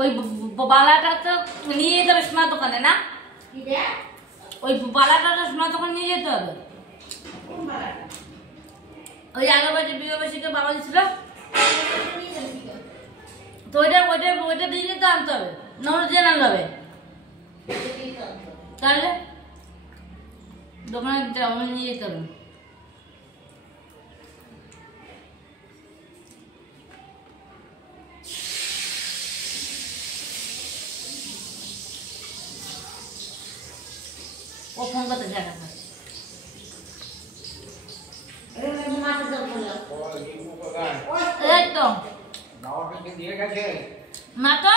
ওই বালাটা তো নিয়ে যেতে হবে সোনার দোকানে না? ওই বালাটা তো সোনার দোকানে নিয়ে যেতে হবে। ওই আগের বাড়ি বিবাহবার্ষিকী বাবা দিছিল তো ওইটা দিয়ে যেতে আনতে হবে, নড়ে জেনে আনতে হবে। তাহলে দোকানে নিয়ে যেতে হবে। ও ফোন করতে জায়গা একদম না তো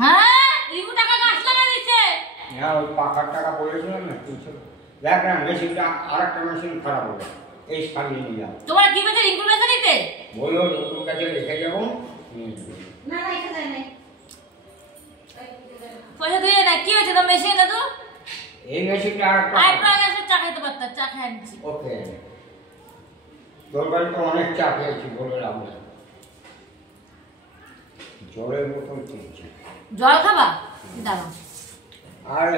হ্যাঁ রিঙ্কু টাকা গাছ লাগা দিচ্ছে। হ্যাঁ ওই পাকার টাকা পড়েছিল না দেখ না মেশিনটা আর একটা মেশিন খারাপ হবে, এই সারিয়ে নিয়ে যাও। তোমার কি বলছে রিঙ্কুর কাছে নিতে? বললো রিঙ্কুর কাছে রেখে যাবো। না রেখে দেয় না, পয়সা দিয়ে না কি হয়েছে তো মেশিন না তো এই মেশিনটা আর একটা এসে চা খাইতে পারতাম, চা খাই আনছি। ওকে তোর বাড়িতে অনেক চা খেয়েছি বলে লাভ নেই, জলের বোতল কিনছি। জল খাবা দাঁড়াও আর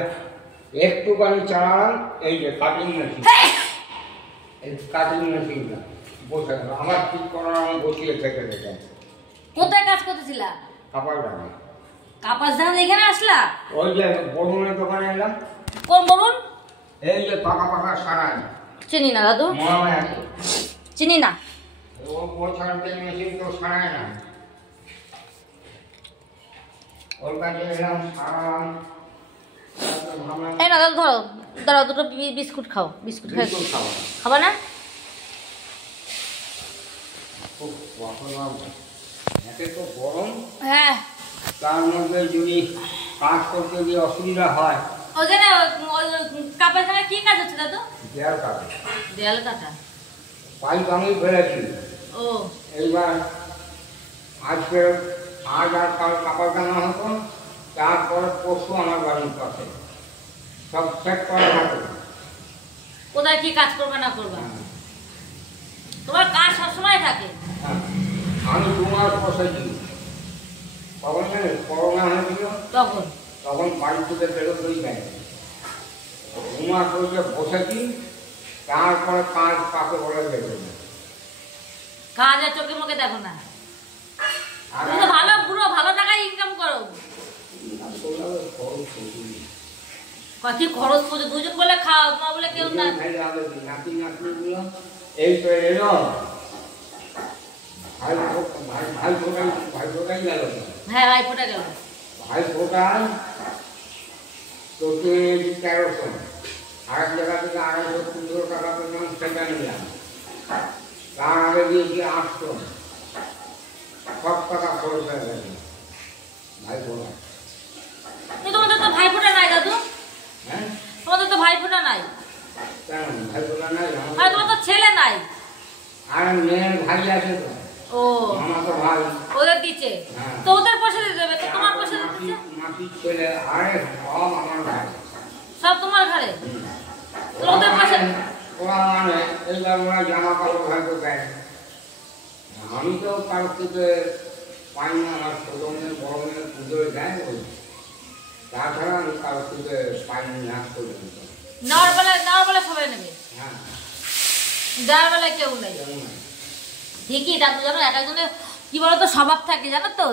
একটুখানি চালালাম এই যে কাটিং মেশিন, এই কাটিং মেশিনটা বসে আমার ঠিক করার আমি বসিয়ে থেকে দেখেন। কোথায় কাজ করতেছিলা? খাবার দামে কাপাস ধান এখানে আসলা? ওই যে বরুণের দোকানে এলাম। কোন বলুন? এই যে পাকা পাকা সারাই চিনি না দাদু, মহামায়া চিনি না। ও ছাড়তে মেশিন তো সারায় না, ওর কাছে এলাম সারালাম। এই না দাদু ধরো, দাঁড়াও দুটো বিস্কুট খাও, বিস্কুট খাবা না? একে তো গরম, হ্যাঁ তার মধ্যে যদি কাজ করতে গিয়ে অসুবিধা হয়। ওখানে কাপাস ধানে কি কাজ হচ্ছে দাদু? দেয়াল কাটা, দেয়াল কাটা। পাইপ আমি ফেলেছি। ও এইবার আজকে আজ আর কাল কাপড় টানা হতো, তারপরে পরশু আমার বাড়ির পাশে সব সেট করা থাকে। কোথায় কি কাজ করবে না করবা, তোমার কাজ সবসময় থাকে। আমি 2 মাস বসেছি, কখন করোনা হয়েছিল তখন তখন বাড়ি থেকে ফেরত হয়ে যায়। 2 মাস হয়েছে বসেছি, তারপরে কাজ কাকে বলে দেবে না। কাজ আর চোখে মুখে দেখো না, তুমি তো ভালো পুরো ভালো টাকা ইনকাম করো। কি খরচ করছো? দুজন বলে খাও, তোমার বলে কেউ না। নাতি নাতনিগুলো এই তো এলো, ভাই ফোটাই গেল। হ্যাঁ ভাই ফোটা গেল। ভাই ফোটায় তো 1300, আর এক জায়গা থেকে 250 টাকা পেলাম, সেটা নিলাম। তার আগে দিয়েছি 800, সব টাকা খরচ হয়ে গেছে ভাই ফোটা। তোমাদের তো ভাই ফোটা নাই দাদু? হ্যাঁ তোমাদের তো ভাই ফোটা নাই? কেন ভাই ফোটা নাই? তোমার তো ছেলে নাই। আর মেয়ের ভাই আছে তো। ও আমার তো ভাই ওদের দিচ্ছে, তো ওদের পয়সা দিতে দেবে, তো তোমার পয়সা দিচ্ছে? মাটির ছেলে আরে সব আমার ভাই, সব তোমার ঘরে, তো ওদের পয়সা। ওরা মানে এইবার ওরা জামা কাপড় হয়তো দেয়, আমি তো কারোর থেকে পাই না। আমার ছোট মেয়ে বড় মেয়ে পুজোয় দেয়, ওই তাছাড়া আমি কারোর থেকে পাইনি নাচ পর্যন্ত। নেওয়ার বেলা সবাই নেবে, হ্যাঁ দেওয়ার বেলায় কেউ নেই। কেমন ঠিকই দাদু, জানো এক একজনের কি বলতো স্বভাব থাকে জানো তো।